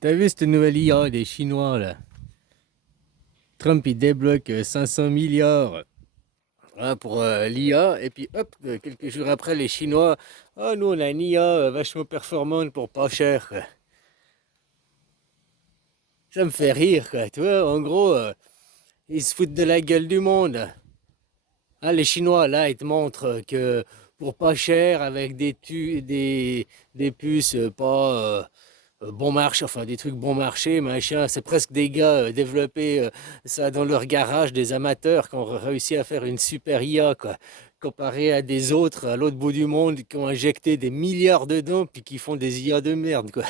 T'as vu cette nouvelle IA des Chinois là? Trump il débloque 500 milliards hein, pour l'IA et puis hop, quelques jours après les Chinois, oh nous on a une IA vachement performante pour pas cher quoi. Ça me fait rire quoi, tu vois, en gros ils se foutent de la gueule du monde. Hein, les Chinois là ils te montrent que pour pas cher avec des puces pas bon marché, enfin des trucs bon marché, machin. C'est presque des gars développés ça dans leur garage, des amateurs qui ont réussi à faire une super IA, quoi. Comparé à des autres à l'autre bout du monde qui ont injecté des milliards dedans puis qui font des IA de merde, quoi.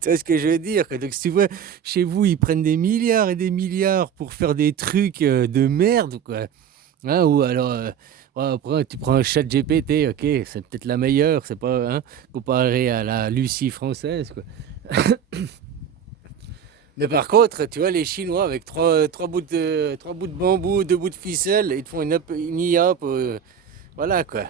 Tu vois ce que je veux dire, quoi. Donc si tu vois, chez vous, ils prennent des milliards et des milliards pour faire des trucs de merde, quoi. Hein, ou alors, ouais, après, tu prends un chat GPT, ok, c'est peut-être la meilleure, c'est pas, hein, comparé à la Lucie française, quoi. Mais par contre, tu vois, les Chinois, avec trois bouts de bambou, deux bouts de ficelle, ils te font une IA pour, voilà, quoi.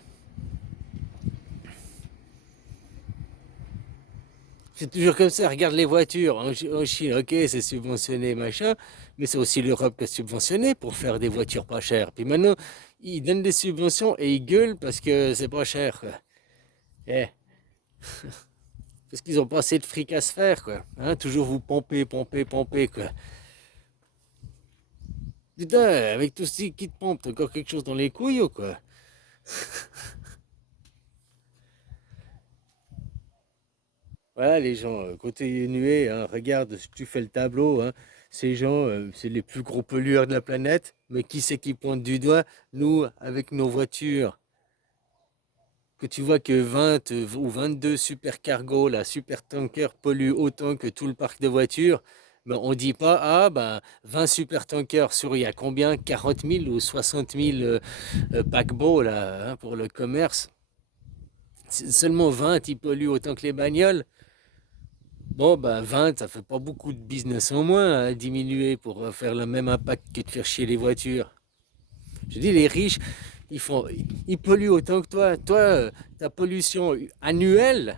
C'est toujours comme ça, regarde les voitures. En Chine, ok, c'est subventionné, machin, mais c'est aussi l'Europe qui a subventionné pour faire des voitures pas chères. Puis maintenant, ils donnent des subventions et ils gueulent parce que c'est pas cher, quoi. Eh. Parce qu'ils ont pas assez de fric à se faire, quoi. Hein, toujours vous pomper, pomper, pomper, quoi. Putain, avec tout ce qui te pompe, t'as encore quelque chose dans les couilles, ou quoi? Voilà, les gens, continuez, hein, regarde, si tu fais le tableau, hein, ces gens, c'est les plus gros pollueurs de la planète, mais qui c'est qui pointe du doigt? Nous, avec nos voitures. Que tu vois que 20 ou 22 supercargos, là, supertankers polluent autant que tout le parc de voitures, ben, on dit pas, ah ben 20 supertankers sur il y a combien? 40 000 ou 60 000 paquebots là, hein, pour le commerce. Seulement 20 ils polluent autant que les bagnoles. Bon, ben 20, ça fait pas beaucoup de business en moins à diminuer pour faire le même impact que de faire chier les voitures. Je dis, les riches, ils polluent autant que toi. Toi, ta pollution annuelle,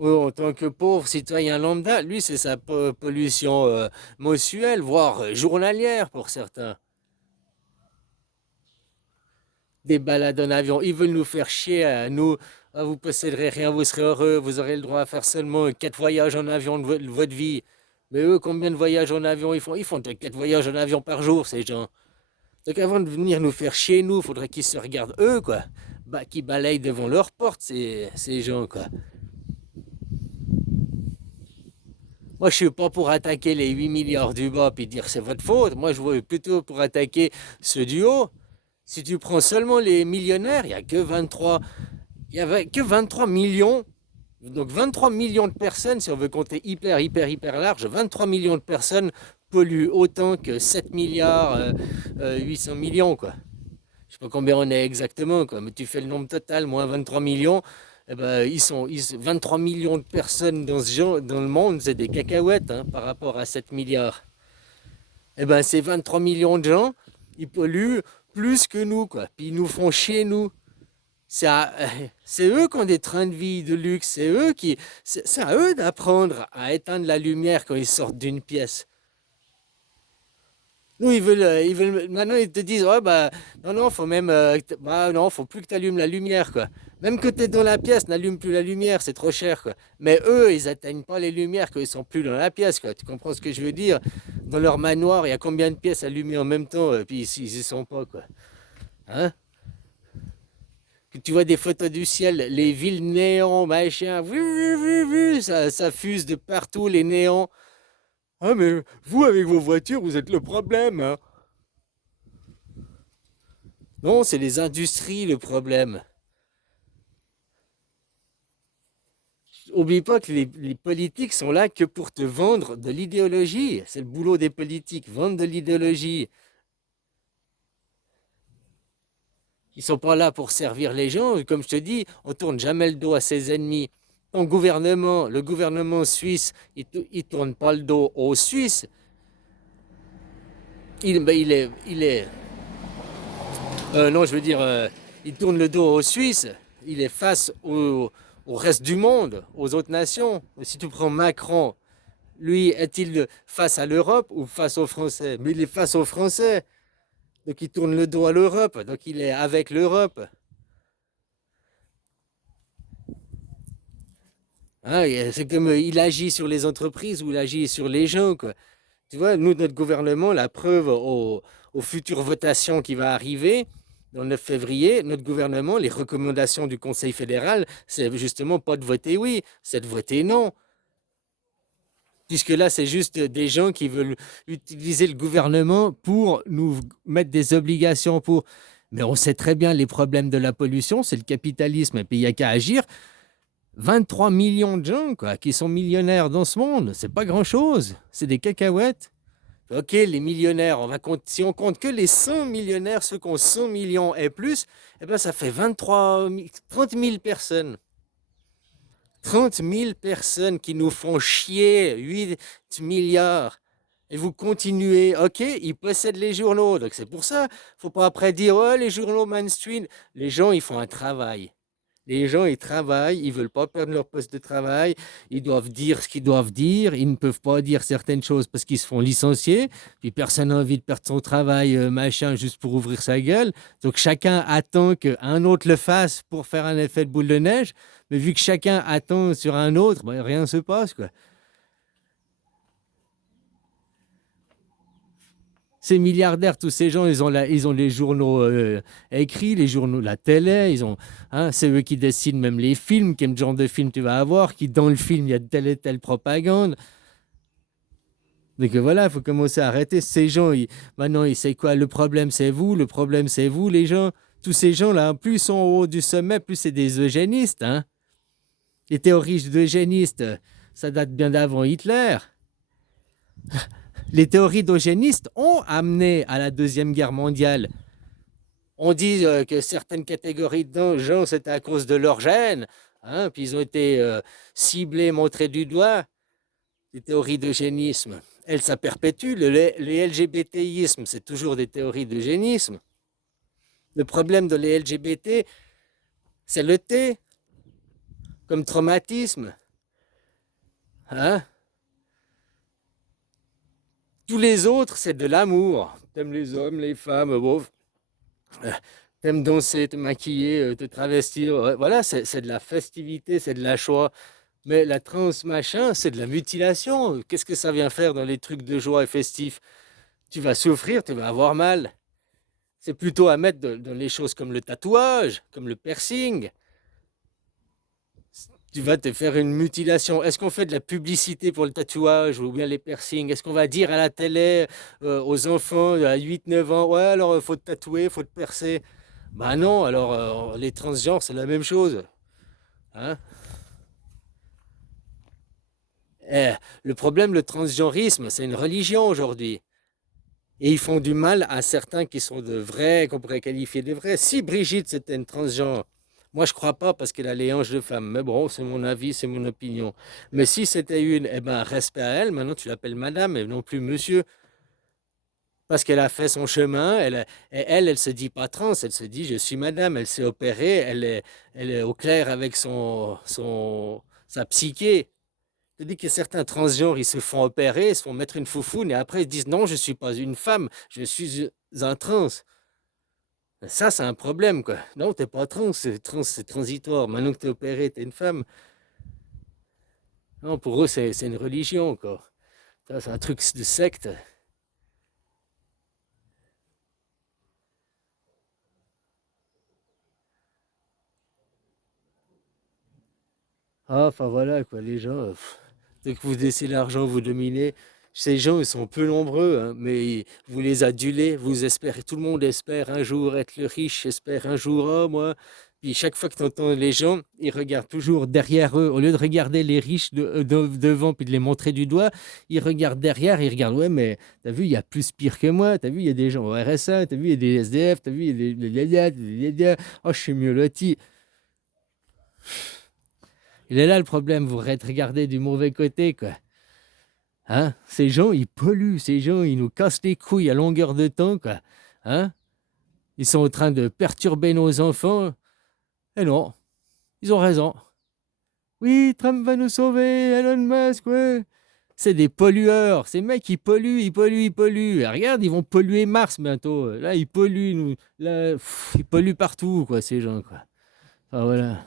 en tant que pauvre citoyen lambda, lui, c'est sa pollution mensuelle, voire journalière pour certains. Des balades en avion, ils veulent nous faire chier à nous. Ah, vous posséderez rien, vous serez heureux, vous aurez le droit à faire seulement 4 voyages en avion de votre vie. Mais eux, combien de voyages en avion ils font? Ils font 4 voyages en avion par jour, ces gens. Donc avant de venir nous faire chier, nous, il faudrait qu'ils se regardent eux, quoi. Bah, qui balayent devant leur porte, ces gens, quoi. Moi, je suis pas pour attaquer les 8 milliards du bas puis dire c'est votre faute. Moi, je veux plutôt pour attaquer ceux du haut. Si tu prends seulement les millionnaires, il n'y a que 23, il y avait que 23 millions. Donc 23 millions de personnes, si on veut compter hyper, hyper, hyper large, 23 millions de personnes polluent autant que 7 milliards 800 millions, quoi. Je sais pas combien on est exactement, quoi, mais tu fais le nombre total, moins 23 millions, eh ben, 23 millions de personnes dans, dans le monde, c'est des cacahuètes hein, par rapport à 7 milliards. Eh ben, ces 23 millions de gens, ils polluent plus que nous, quoi. Puis ils nous font chier, nous. C'est à, c'est eux qui ont des trains de vie de luxe, c'est à eux d'apprendre à éteindre la lumière quand ils sortent d'une pièce. Nous, maintenant ils te disent, ouais, bah, non, non, faut même, bah, non, faut plus que tu allumes la lumière, quoi. Même que tu es dans la pièce, n'allume plus la lumière, c'est trop cher, quoi. Mais eux, ils atteignent pas les lumières quand ils sont plus dans la pièce, quoi. Tu comprends ce que je veux dire? Dans leur manoir, il y a combien de pièces allumées en même temps, puis ils y sont pas, quoi. Hein? Que tu vois des photos du ciel, les villes néons, machin, ça fuse de partout, les néons. Ah, mais vous, avec vos voitures, vous êtes le problème, hein. Non, c'est les industries le problème. Oublie pas que les politiques sont là que pour te vendre de l'idéologie. C'est le boulot des politiques, vendre de l'idéologie. Ils sont pas là pour servir les gens. Comme je te dis, on tourne jamais le dos à ses ennemis. Ton gouvernement, le gouvernement suisse, il tourne pas le dos aux Suisses. Non, je veux dire, il tourne le dos aux Suisses. Il est face aux, au reste du monde, aux autres nations. Mais si tu prends Macron, lui, est-il face à l'Europe ou face aux Français? Mais il est face aux Français. Donc il tourne le dos à l'Europe. Donc il est avec l'Europe. Hein, c'est comme il agit sur les entreprises ou il agit sur les gens, quoi. Tu vois, nous, notre gouvernement, la preuve aux futures votations qui va arriver dans le 9 février, notre gouvernement, les recommandations du Conseil fédéral, c'est justement pas de voter oui, c'est de voter non. Puisque là, c'est juste des gens qui veulent utiliser le gouvernement pour nous mettre des obligations pour. Mais on sait très bien les problèmes de la pollution, c'est le capitalisme, et puis il n'y a qu'à agir. 23 millions de gens quoi, qui sont millionnaires dans ce monde, c'est pas grand-chose, c'est des cacahuètes. Ok, les millionnaires, si on compte que les 100 millionnaires, ceux qui ont 100 millions et plus, eh ben ça fait 30 000 personnes. 30 000 personnes qui nous font chier 8 milliards. Et vous continuez, ok, ils possèdent les journaux. Donc c'est pour ça, faut pas après dire, oh, les journaux mainstream. Les gens, ils font un travail. Les gens, ils travaillent, ils veulent pas perdre leur poste de travail, ils doivent dire ce qu'ils doivent dire, ils ne peuvent pas dire certaines choses parce qu'ils se font licencier, puis personne n'a envie de perdre son travail, machin, juste pour ouvrir sa gueule. Donc chacun attend qu'un autre le fasse pour faire un effet de boule de neige, mais vu que chacun attend sur un autre, ben, rien ne se passe, quoi. Ces milliardaires, tous ces gens, ils ont les journaux écrits, les journaux, la télé, hein, c'est eux qui décident même les films, quel genre de film tu vas avoir, qui dans le film, il y a telle et telle propagande. Donc voilà, il faut commencer à arrêter. Ces gens, maintenant, ils savent quoi? Le problème c'est vous, les gens. Tous ces gens-là, plus ils sont au haut du sommet, plus c'est des eugénistes. Hein. Les théories d'eugénistes, ça date bien d'avant Hitler. Les théories d'eugénistes ont amené à la Deuxième Guerre mondiale. On dit que certaines catégories de gens, c'était à cause de leur gène, hein, puis ils ont été ciblés, montrés du doigt. Les théories d'eugénisme, elles, ça perpétue. Les LGBTisme, c'est toujours des théories d'eugénisme. Le problème de les LGBT, c'est le T, comme traumatisme. Hein. Tous les autres, c'est de l'amour. T'aimes les hommes, les femmes, bon, t'aimes danser, te maquiller, te travestir. Voilà, c'est de la festivité, c'est de la joie. Mais la trans machin, c'est de la mutilation. Qu'est-ce que ça vient faire dans les trucs de joie et festifs? Tu vas souffrir, tu vas avoir mal. C'est plutôt à mettre dans les choses comme le tatouage, comme le piercing. Tu vas te faire une mutilation. Est-ce qu'on fait de la publicité pour le tatouage ou bien les piercings? Est-ce qu'on va dire à la télé, aux enfants à 8, 9 ans, ouais, alors il faut te tatouer, il faut te percer? Bah non, alors les transgenres, c'est la même chose. Hein. Eh, le problème, le transgenrisme, c'est une religion aujourd'hui. Et ils font du mal à certains qui sont de vrais, qu'on pourrait qualifier de vrais. Si Brigitte, c'était une transgenre, moi je crois pas parce qu'elle a les hanches de femme. Mais bon, c'est mon avis, c'est mon opinion. Mais si c'était une, eh ben, respect à elle. Maintenant, tu l'appelles madame et non plus monsieur. Parce qu'elle a fait son chemin. Elle se dit pas trans, elle se dit je suis madame. Elle s'est opérée, elle est au clair avec sa psyché. Je dis que certains transgenres, ils se font opérer, ils se font mettre une foufoune et après ils disent non, je ne suis pas une femme, je suis un trans. Ça, c'est un problème, quoi. Non, t'es pas trans, c'est transitoire. Maintenant que t'es opéré, t'es une femme. Non, pour eux, c'est une religion, quoi. Ça, c'est un truc de secte. Ah, enfin voilà, quoi, les gens, dès que vous laissez l'argent vous dominer, ces gens, ils sont peu nombreux, hein, mais vous les adulez, vous espérez, tout le monde espère un jour être le riche, espère un jour, oh, moi. Puis chaque fois que tu entends les gens, ils regardent toujours derrière eux, au lieu de regarder les riches devant puis de les montrer du doigt, ils regardent derrière, ils regardent, ouais, mais t'as vu, il y a plus pire que moi, t'as vu, il y a des gens au RSA, t'as vu, il y a des SDF, t'as vu, il y a des, oh, je suis mieux loti. Il est là le problème, vous regardez du mauvais côté, quoi. Hein? Ces gens, ils polluent, ces gens, ils nous cassent les couilles à longueur de temps, quoi. Hein? Ils sont en train de perturber nos enfants. Et non, ils ont raison. Oui, Trump va nous sauver, Elon Musk, ouais. C'est des pollueurs. Ces mecs, ils polluent, ils polluent, ils polluent. Et regarde, ils vont polluer Mars bientôt. Là, ils polluent, nous. Là, ils polluent partout, quoi, ces gens, quoi. Enfin, voilà.